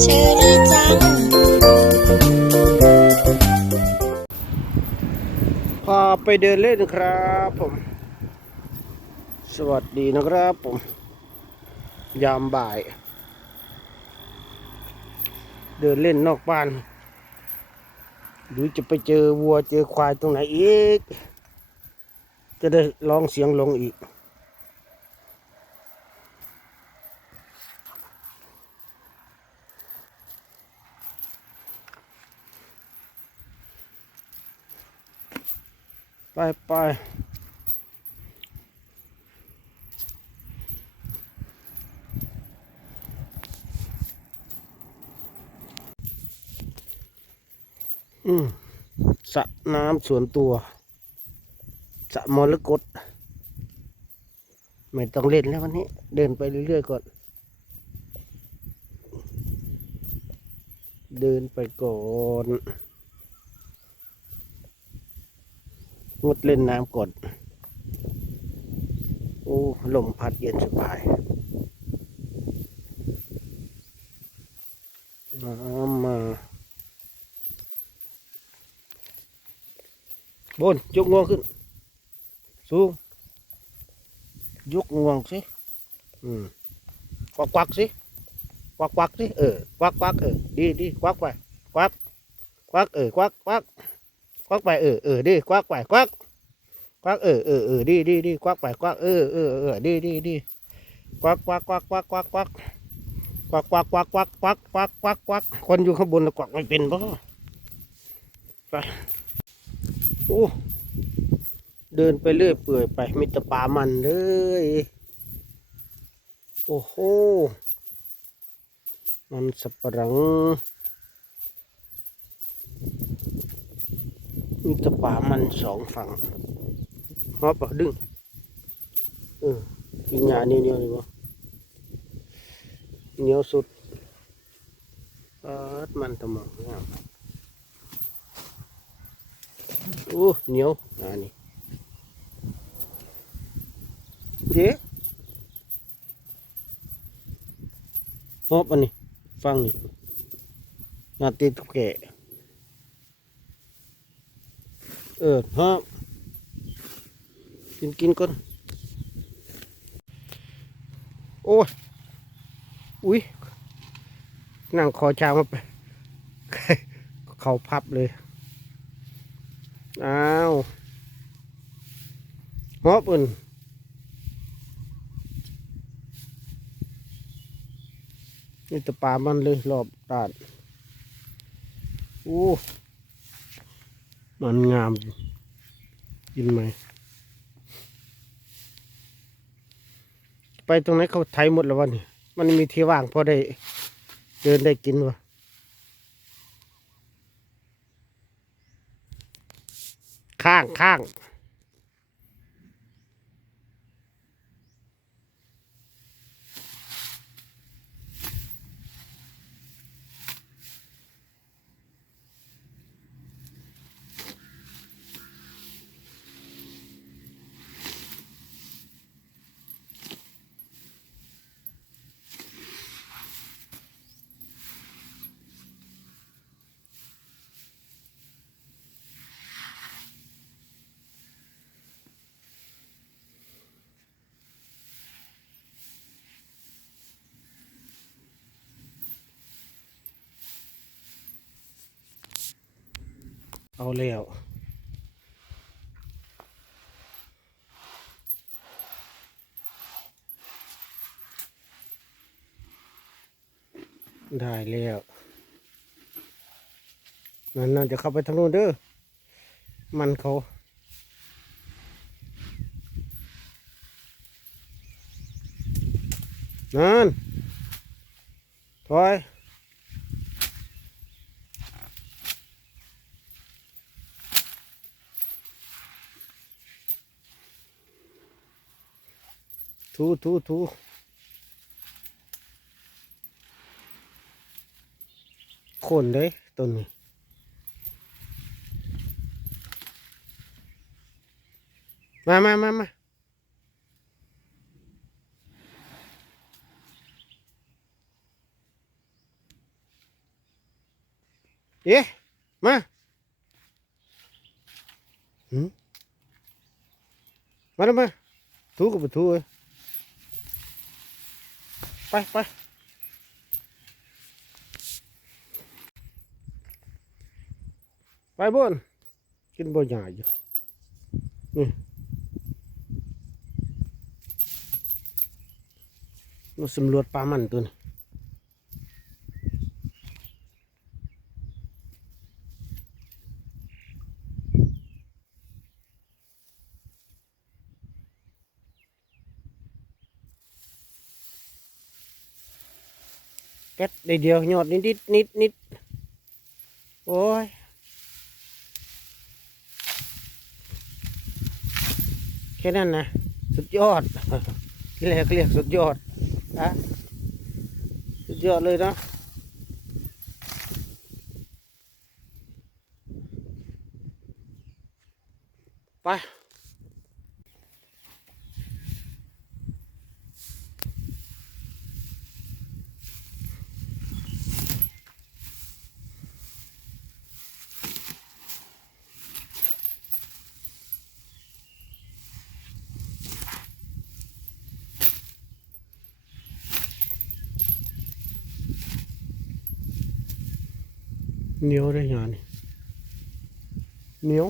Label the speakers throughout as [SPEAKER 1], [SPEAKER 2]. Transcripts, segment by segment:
[SPEAKER 1] เชอรี่จัง
[SPEAKER 2] พาไปเดินเล่นครับผม สวัสดีนะครับผม ยามบ่าย เดินเล่นนอกบ้าน หรือจะไปเจอวัวเจอควายตรงไหนอีก จะได้ลองเสียงลงอีก ไปไปอืมสระน้ำส่วนตัวสระมรกตไม่ต้องเล่นแล้ววันนี้ เดินไปเรื่อยๆก่อน เดินไปก่อน งดเล่นน้ำก่อน โอ้ ลมพัดเย็นสบายน้ำมาบนยกงวงขึ้น สูงยกงวงสิอืมควักควักสิควักควักสิเออควักควักเออดีดีควักไปควักควักเออควักควัก ควักไปเออเออดีควักไปควักควักเออเออเออดีดีดีควักไปควักเออเออเออดีดีดีควักควักควักควักควักควักควักควักควักควักควักควักควักควักคนอยู่ข้างบนน่ะควักไม่เป็นปะไปโอ้เดินไปเรื่อยเปื่อยไปมีแต่ป่ามันเลยโอ้โหมันสับปะหลัง มีต่ป่ามันสองฝั่งฮอบดึงเออกินหญ้าเนี่ยวเลยวะเหนียวสุดเอิดมันตะมองงามโอ้เหนียวหนานี่เจ๊ฮอบอันนี้ฟังนี่นาตีตุกแก เออฮอบกินกินก่อนโอ้ยอุ้ยนั่งคอช้างมาไปเขาพับเลยอ้าวฮอบอื่นนี่ตะปามันเลยรอบด้านโอ้ มันงาม กินไหม ไปตรงไหนเขาไถหมดแล้ววะนี่มันมีที่ว่างพอได้เดินได้กินวะข้างข้าง เอาแล้วได้แล้วนั่นน่าจะเข้าไปทางโน้นเด้อ มันเขา นั่นถอย ถูถูถูโคนเลยต้นนี้มามามามาเอ๊ะมาหืมมาแล้วมาถูกับถูเอ ไปไปไปบนกินบ่ใหญ่อยู่นี่มาสำรวจปลามันตัวนี้ แก๊ดเดียวหยอดนิดนิดนิดนิดโอ้ยแค่นั้นนะสุดยอดที่แรกเรียกสุดยอดอะสุดยอดเลยเนาะ เหนียวได้ยังนี่เหนียว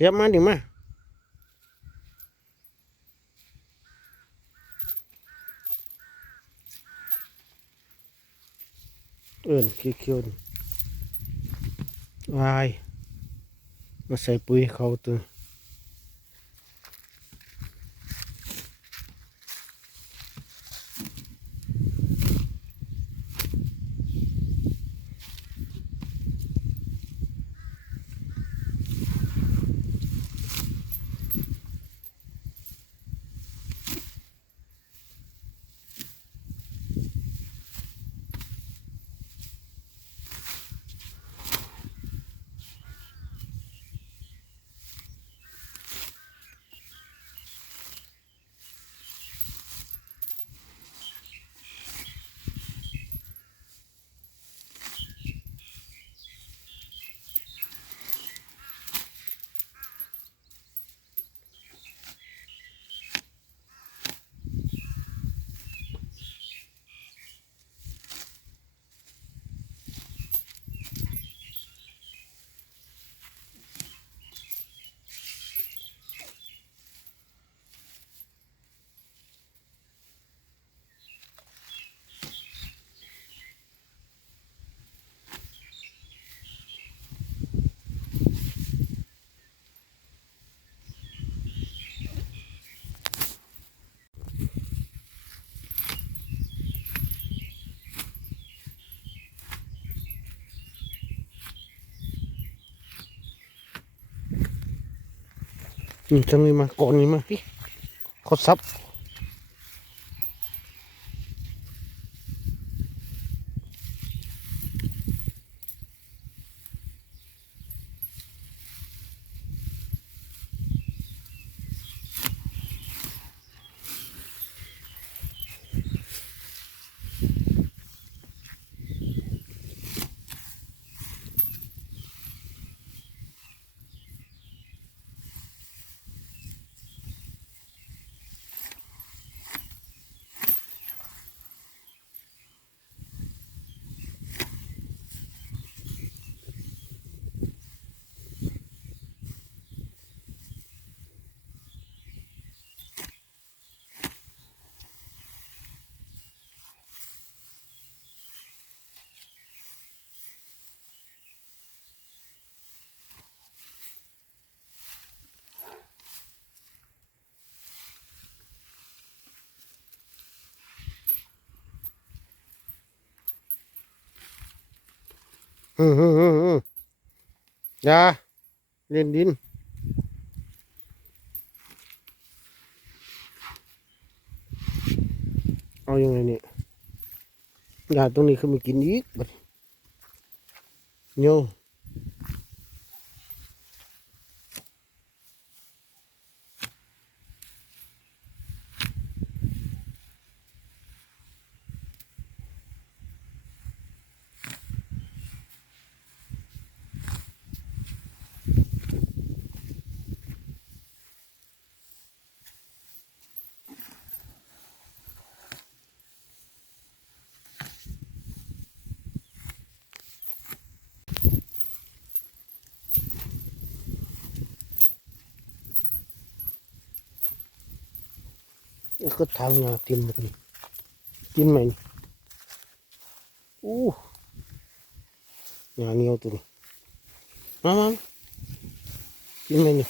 [SPEAKER 2] ขียบมาดิมาเอินเคี้ยวๆนี่วายมาใส่ปุ๋ยเขาตัว นี่จังเลยมาก่อนนี้มาพี่ขดซับ อืมอืมอืมอืมอย่าเล่นดินเอาอยัางไงนี่ยยาตรงนี้คือมากินอีกบัดโย่ ก็ทางยาเต็มเลยกินไหมอู้ยาเหนียวตัวนี้มามากินไหมเนี่ย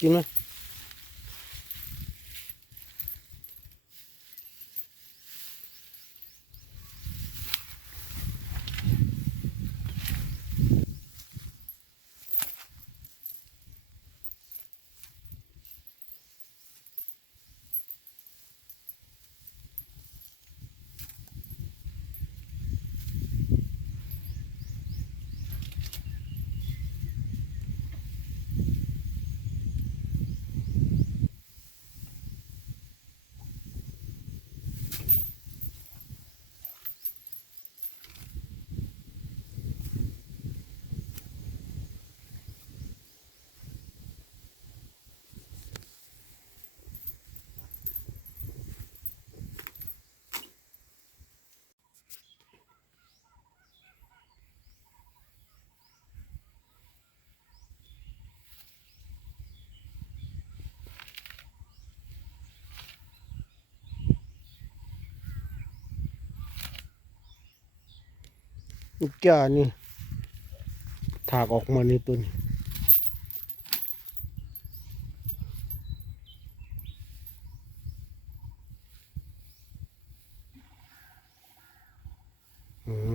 [SPEAKER 2] กินไหม ลูกแก่นี่ถากออกมาในตัวนี้อืม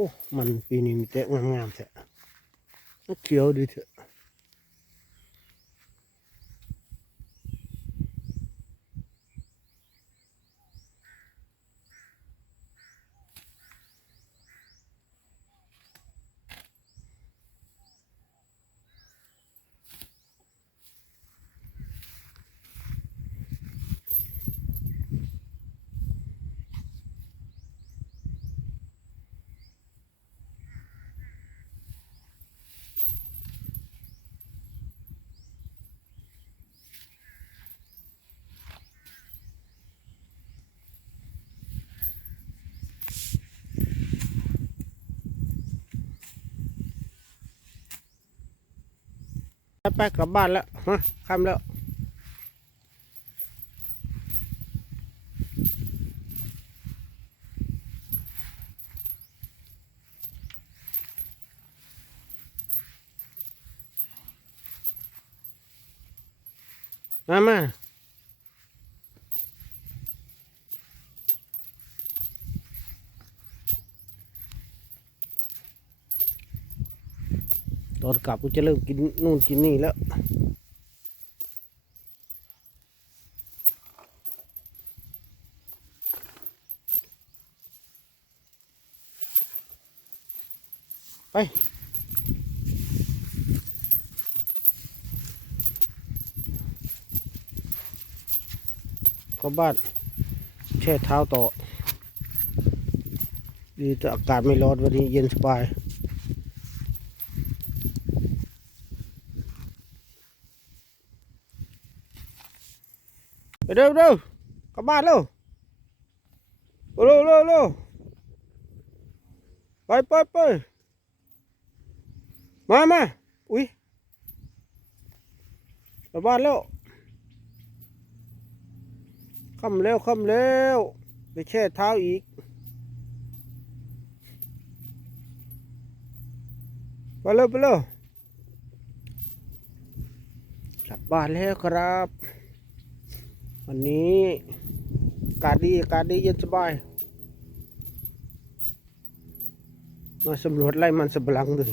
[SPEAKER 2] โอ้ มันปีนี้มีแต่งามๆเถอะเขียวดีเถอะ ไปไปกลับบ้านแล้วฮะค่ำแล้วมามา ตอนกลับก็จะเริ่มกินนู่นกินนี่แล้วไปเข้าบ้านแช่เท้าต่อ ดีแต่อากาศไม่ร้อนวันนี้เย็นสบาย เร็วเร็วกลับบ้านเร็วเร็วเร็วเร็วไปไปไปมามาอุ้ยกลับบ้านแล้วค่ำแล้วค่ำแล้วไปแช่เท้าอีกไปเร็วไปเร็วกลับบ้านแล้วครับ วันนี้อากาศดีอากาศดีเย็นสบาย มาสำรวจไร่มันสับปะหลังดู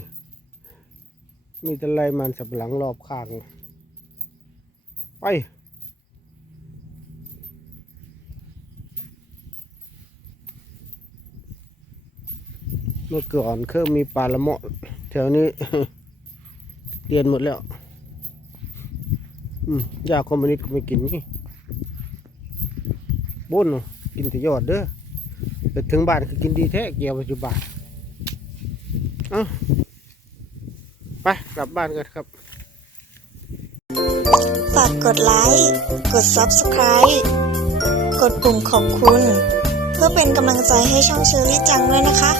[SPEAKER 2] มีแต่ไร่มันสับปะหลังรอบข้าง ไปเมื่อก่อนเคยมีปลาละเมาะแถวนี้เรียนหมดแล้ว อืมยาคอมมิวนิสต์ก็ไม่กินนี่ บุญกินแต่ยอดเด้อไปถึงบ้านก็กินดีแท้เกี่ยวปัจจุบันเอาไปกลับบ้านกันครับ
[SPEAKER 1] ฝากกดไลค์ กด Subscribe กดปุ่มขอบคุณ เพื่อเป็นกำลังใจให้ช่องเชอรี่จังด้วยนะคะ